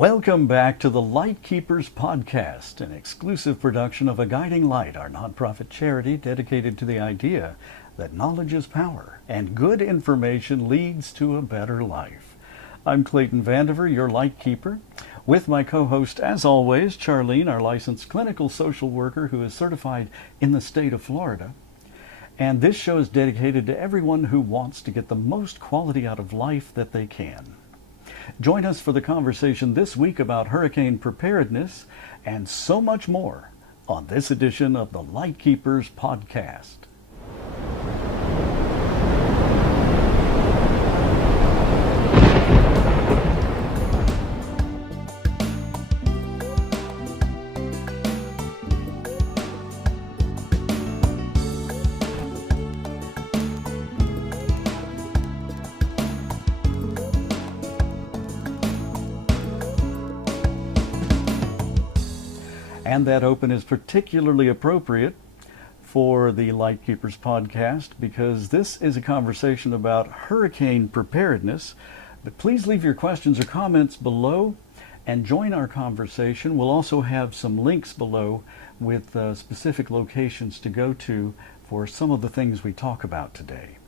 Welcome back to the Lightkeepers Podcast, an exclusive production of A Guiding Light, our nonprofit charity dedicated to the idea that knowledge is power and good information leads to a better life. I'm Clayton Vandiver, your Lightkeeper, with my co-host, as always, Charlene, our licensed clinical social worker who is certified in the state of Florida. And this show is dedicated to everyone who wants to get the most quality out of life that they can. Join us for the conversation this week about hurricane preparedness and so much more on this edition of the Lightkeepers Podcast. And that open is particularly appropriate for the Lightkeepers Podcast because this is a conversation about hurricane preparedness. But please leave your questions or comments below and join our conversation. We'll also have some links below with specific locations to go to for some of the things we talk about today.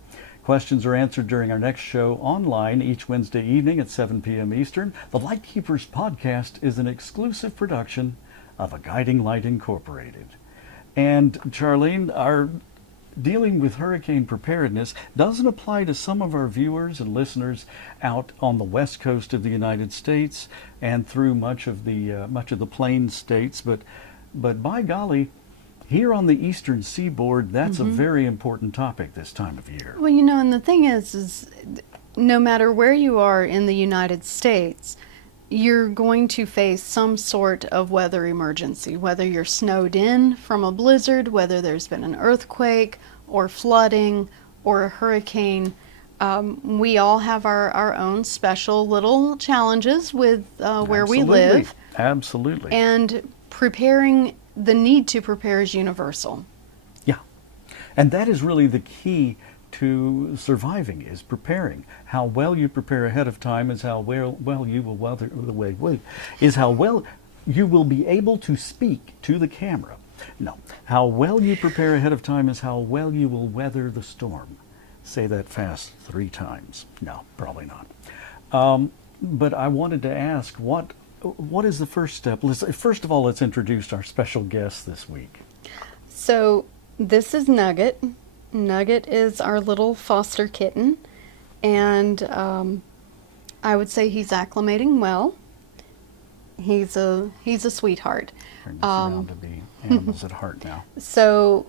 Questions are answered during our next show online each Wednesday evening at 7 p.m. Eastern. The Lightkeepers Podcast is an exclusive production of A Guiding Light Incorporated. And Charlene, our dealing with hurricane preparedness doesn't apply to some of our viewers and listeners out on the west coast of the United States and through much of the plains states, but by golly, here on the eastern seaboard, that's a very important topic this time of year. Well, and the thing is no matter where you are in the United States, you're going to face some sort of weather emergency, whether you're snowed in from a blizzard, whether there's been an earthquake or flooding or a hurricane. We all have our own special little challenges with where we live. Absolutely. And the need to prepare is universal. Yeah. And that is really the key to surviving, is preparing. How well you prepare ahead of time is how well you will weather is how well you will be able to speak to the camera. No, how well you prepare ahead of time is how well you will weather the storm. Say that fast 3 times. No, probably not. But I wanted to ask, what is the first step? First of all, let's introduce our special guest this week. So this is Nugget. Nugget is our little foster kitten, and I would say he's acclimating well. He's a sweetheart. Turn this around to be animals at heart now. So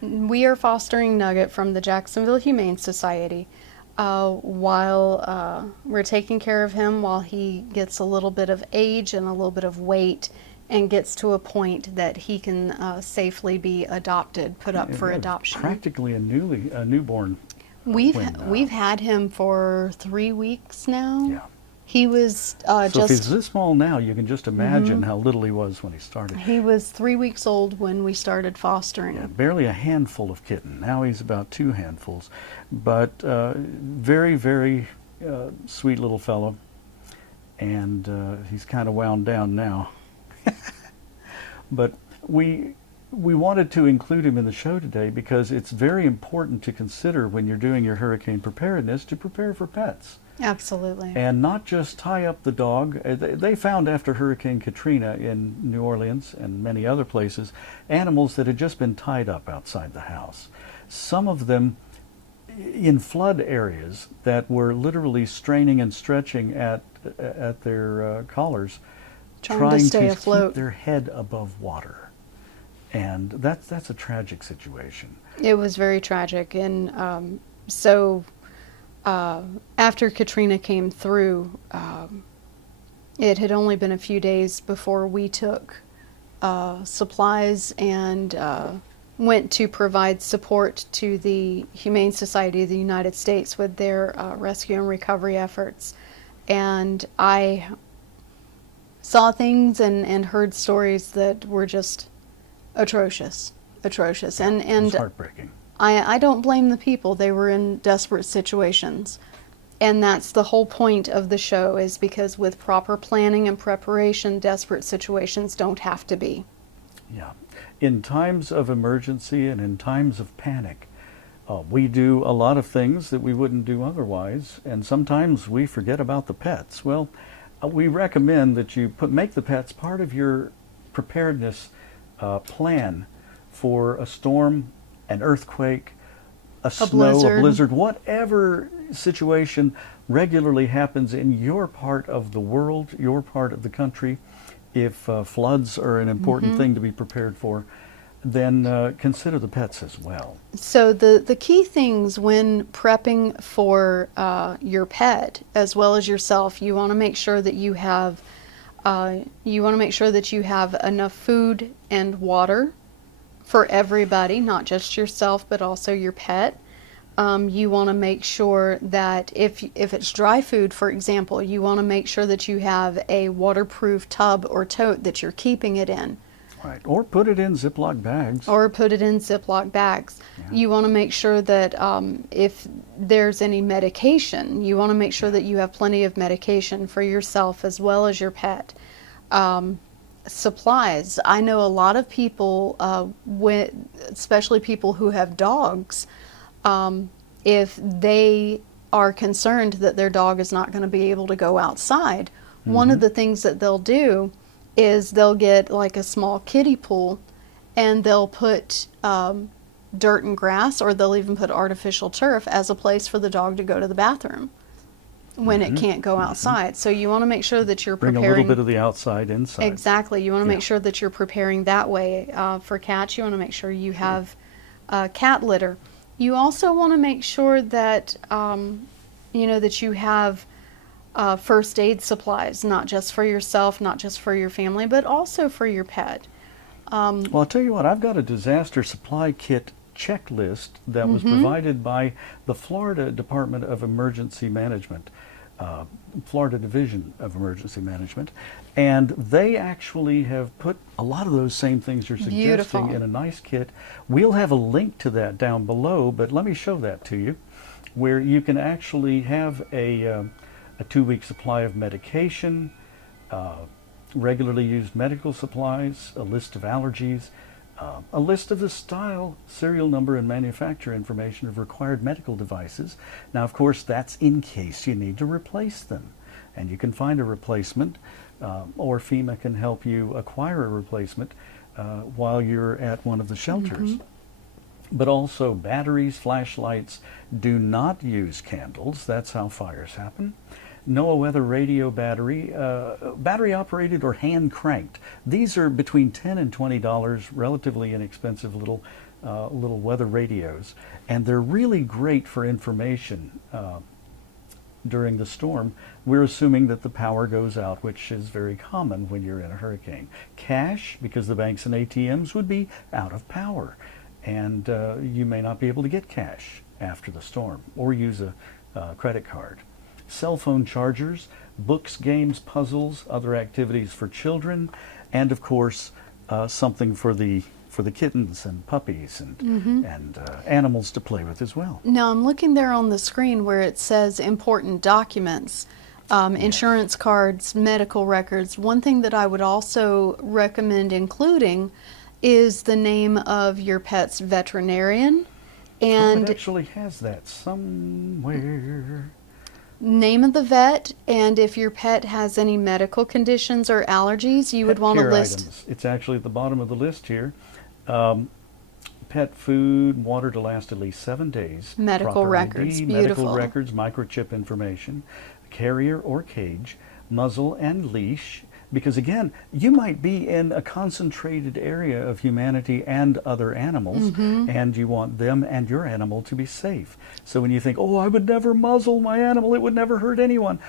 we are fostering Nugget from the Jacksonville Humane Society while we're taking care of him while he gets a little bit of age and a little bit of weight and gets to a point that he can safely be adopted, put up for adoption. Practically a newborn. We've had him for 3 weeks now. Yeah. He was so if he's this small now, you can just imagine how little he was when he started. He was 3 weeks old when we started fostering. Yeah, barely a handful of kitten. Now he's about 2 handfuls, but very, very sweet little fellow, and he's kind of wound down now. But we wanted to include him in the show today because it's very important to consider when you're doing your hurricane preparedness to prepare for pets. Absolutely. And not just tie up the dog. They found after Hurricane Katrina in New Orleans and many other places, animals that had just been tied up outside the house. Some of them in flood areas that were literally straining and stretching at their collars, trying to stay afloat, keep their head above water. And that's a tragic situation. It was very tragic. And so after Katrina came through, it had only been a few days before we took supplies and went to provide support to the Humane Society of the United States with their rescue and recovery efforts. And I saw things and heard stories that were just atrocious. And it was heartbreaking. I don't blame the people. They were in desperate situations. And that's the whole point of the show, is because with proper planning and preparation, desperate situations don't have to be. Yeah. In times of emergency and in times of panic, we do a lot of things that we wouldn't do otherwise, and sometimes we forget about the pets. Well, we recommend that you make the pets part of your preparedness plan for a storm, an earthquake, a blizzard, whatever situation regularly happens in your part of the world, your part of the country. If floods are an important thing to be prepared for, then consider the pets as well. So the key things when prepping for your pet as well as yourself, you want to make sure that you have enough food and water for everybody, not just yourself but also your pet. You want to make sure that if it's dry food, for example, you want to make sure that you have a waterproof tub or tote that you're keeping it in. Right, or put it in Ziploc bags. Yeah. You want to make sure that if there's any medication, you want to make sure that you have plenty of medication for yourself as well as your pet. Supplies. I know a lot of people, especially people who have dogs, if they are concerned that their dog is not going to be able to go outside, one of the things that they'll do is they'll get like a small kiddie pool and they'll put dirt and grass, or they'll even put artificial turf as a place for the dog to go to the bathroom when it can't go outside. So you want to make sure that you're preparing. Bring a little bit of the outside inside. Exactly. You want to make sure that you're preparing that way. For cats, you want to make sure you have cat litter. You also want to make sure that that you have first aid supplies, not just for yourself, not just for your family, but also for your pet. Well, I'll tell you what, I've got a disaster supply kit checklist that was provided by the Florida Department of Emergency Management, Florida Division of Emergency Management, and they actually have put a lot of those same things you're suggesting in a nice kit. We'll have a link to that down below, but let me show that to you, where you can actually have a 2-week supply of medication, regularly used medical supplies, a list of allergies, a list of the style, serial number, and manufacturer information of required medical devices. Now, of course, that's in case you need to replace them. And you can find a replacement, or FEMA can help you acquire a replacement while you're at one of the shelters. But also batteries, flashlights. Do not use candles. That's how fires happen. NOAA weather radio battery, battery operated or hand cranked. These are between $10 and $20, relatively inexpensive little weather radios, and they're really great for information during the storm. We're assuming that the power goes out, which is very common when you're in a hurricane. Cash, because the banks and ATMs would be out of power, and you may not be able to get cash after the storm or use a credit card. Cell phone chargers, books, games, puzzles, other activities for children, and of course something for the kittens and puppies and animals to play with as well. Now I'm looking there on the screen where it says important documents, insurance cards, medical records. One thing that I would also recommend including is the name of your pet's veterinarian. And it actually has that somewhere. Name of the vet, and if your pet has any medical conditions or allergies, you would want to list. Items. It's actually at the bottom of the list here. Pet food, water to last at least 7 days. Medical records, ID, beautiful. Medical records, microchip information, carrier or cage, muzzle and leash. Because again, you might be in a concentrated area of humanity and other animals, and you want them and your animal to be safe. So when you think, oh, I would never muzzle my animal, it would never hurt anyone.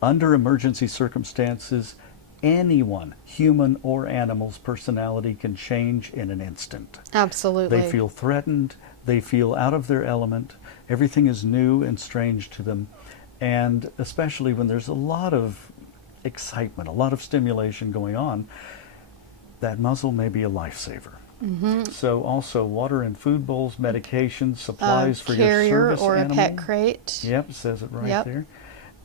Under emergency circumstances, anyone, human or animal's personality can change in an instant. Absolutely. They feel threatened, they feel out of their element, everything is new and strange to them, and especially when there's a lot of excitement, a lot of stimulation going on, that muzzle may be a lifesaver. So also water and food bowls, medications, supplies for your carrier service or animal. a pet crate. Yep, says it right Yep. there.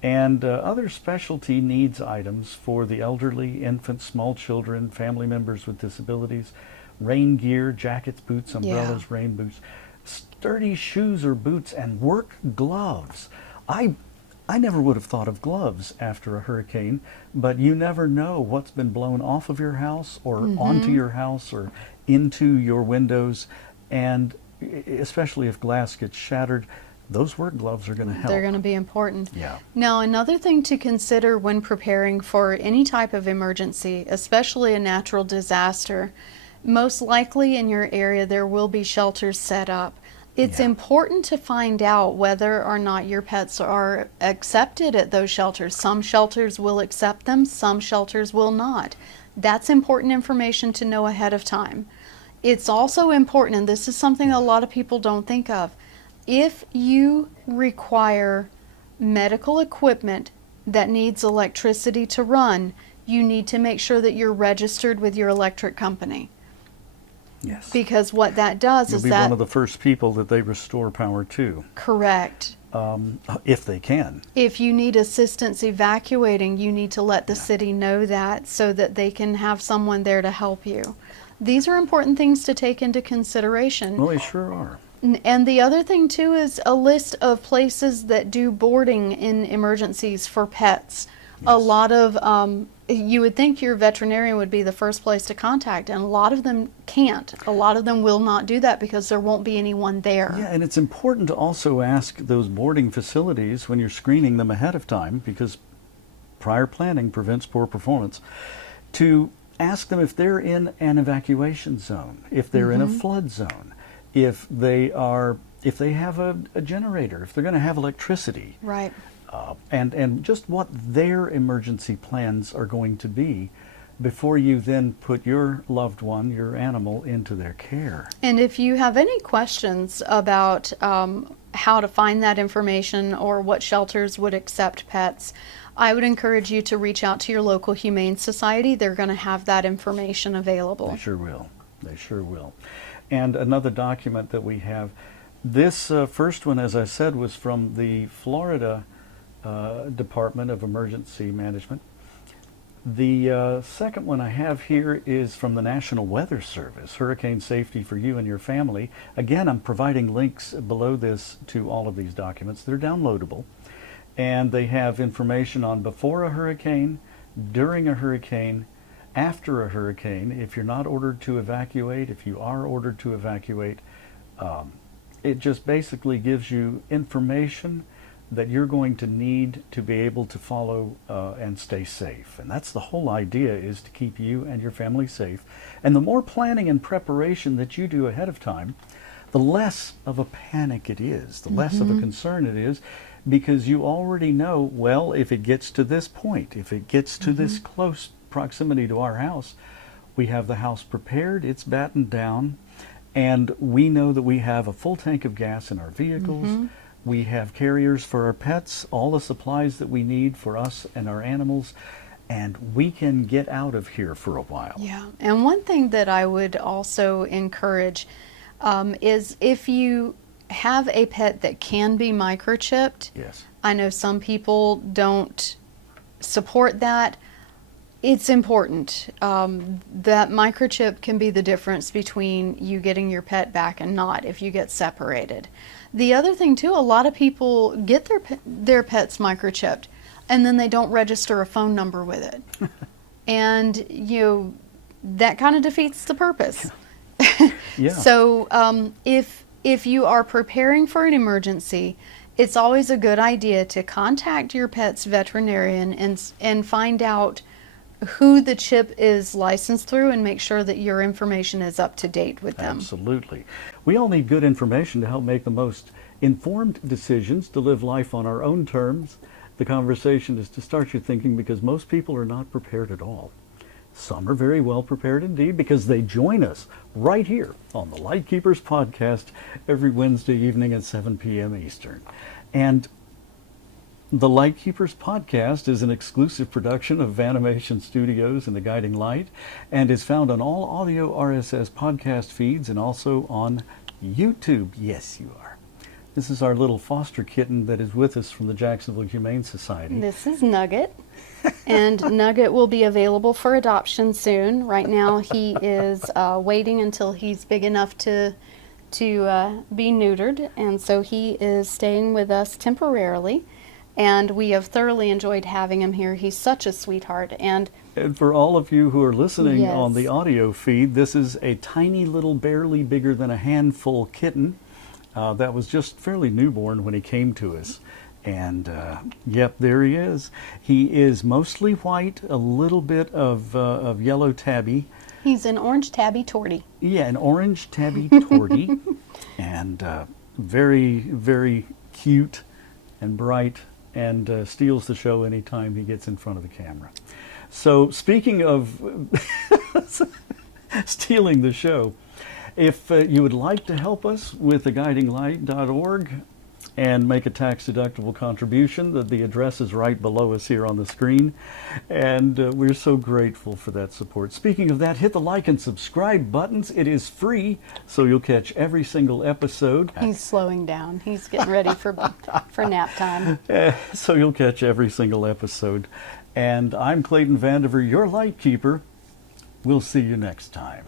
And other specialty needs items for the elderly, infants, small children, family members with disabilities, rain gear, jackets, boots, umbrellas, rain boots, sturdy shoes or boots, and work gloves. I never would have thought of gloves after a hurricane, but you never know what's been blown off of your house or onto your house or into your windows, and especially if glass gets shattered, those work gloves are going to help. They're going to be important. Yeah. Now, another thing to consider when preparing for any type of emergency, especially a natural disaster, most likely in your area there will be shelters set up. It's important to find out whether or not your pets are accepted at those shelters. Some shelters will accept them, some shelters will not. That's important information to know ahead of time. It's also important, and this is something a lot of people don't think of, if you require medical equipment that needs electricity to run, you need to make sure that you're registered with your electric company. Yes. Because what that does You'll is be that... one of the first people that they restore power to. Correct. If they can. If you need assistance evacuating, you need to let the city know that so that they can have someone there to help you. These are important things to take into consideration. Well, they sure are. And the other thing too is a list of places that do boarding in emergencies for pets. A lot of, you would think your veterinarian would be the first place to contact, and a lot of them can't. A lot of them will not do that because there won't be anyone there. Yeah, and it's important to also ask those boarding facilities when you're screening them ahead of time, because prior planning prevents poor performance, to ask them if they're in an evacuation zone, if they're in a flood zone, if they have a generator, if they're going to have electricity. Right. And just what their emergency plans are going to be before you then put your loved one, your animal, into their care. And if you have any questions about how to find that information or what shelters would accept pets, I would encourage you to reach out to your local Humane Society. They're going to have that information available. They sure will. They sure will. And another document that we have, this first one, as I said, was from the Florida Department of Emergency Management. The second one I have here is from the National Weather Service, Hurricane Safety for You and Your Family. Again, I'm providing links below this to all of these documents. They're downloadable, and they have information on before a hurricane, during a hurricane, after a hurricane. If you're not ordered to evacuate, if you are ordered to evacuate, it just basically gives you information that you're going to need to be able to follow and stay safe. And that's the whole idea, is to keep you and your family safe. And the more planning and preparation that you do ahead of time, the less of a panic it is, the less of a concern it is, because you already know, well, if it gets to this point, if it gets to this close proximity to our house, we have the house prepared, it's battened down, and we know that we have a full tank of gas in our vehicles. We have carriers for our pets, all the supplies that we need for us and our animals, and we can get out of here for a while. Yeah, and one thing that I would also encourage is if you have a pet that can be microchipped. Yes. I know some people don't support that. It's important. That microchip can be the difference between you getting your pet back and not if you get separated. The other thing too, a lot of people get their pets microchipped and then they don't register a phone number with it. And that kind of defeats the purpose. Yeah. So if you are preparing for an emergency, it's always a good idea to contact your pet's veterinarian and find out who the chip is licensed through and make sure that your information is up to date with them. Absolutely. We all need good information to help make the most informed decisions, to live life on our own terms. The conversation is to start you thinking, because most people are not prepared at all. Some are very well prepared indeed, because they join us right here on the Lightkeepers Podcast every Wednesday evening at 7 p.m. Eastern. And The Lightkeepers Podcast is an exclusive production of Vanimation Studios and The Guiding Light, and is found on all audio RSS podcast feeds and also on YouTube. Yes, you are. This is our little foster kitten that is with us from the Jacksonville Humane Society. This is Nugget, and Nugget will be available for adoption soon. Right now he is waiting until he's big enough to be neutered, and so he is staying with us temporarily, and we have thoroughly enjoyed having him here. He's such a sweetheart. And for all of you who are listening Yes. on the audio feed, this is a tiny little, barely bigger than a handful kitten that was just fairly newborn when he came to us. And yep, there he is. He is mostly white, a little bit of yellow tabby. he's an orange tabby tortie. Yeah, an orange tabby tortie, and very, very cute and bright, and steals the show anytime he gets in front of the camera. So speaking of stealing the show, if you would like to help us with theguidinglight.org and make a tax-deductible contribution, the address is right below us here on the screen, and we're so grateful for that support. Speaking of that, hit the like and subscribe buttons. It is free, so you'll catch every single episode. He's slowing down. He's getting ready for nap time. So you'll catch every single episode. And I'm Clayton Vandiver, your Lightkeeper. We'll see you next time.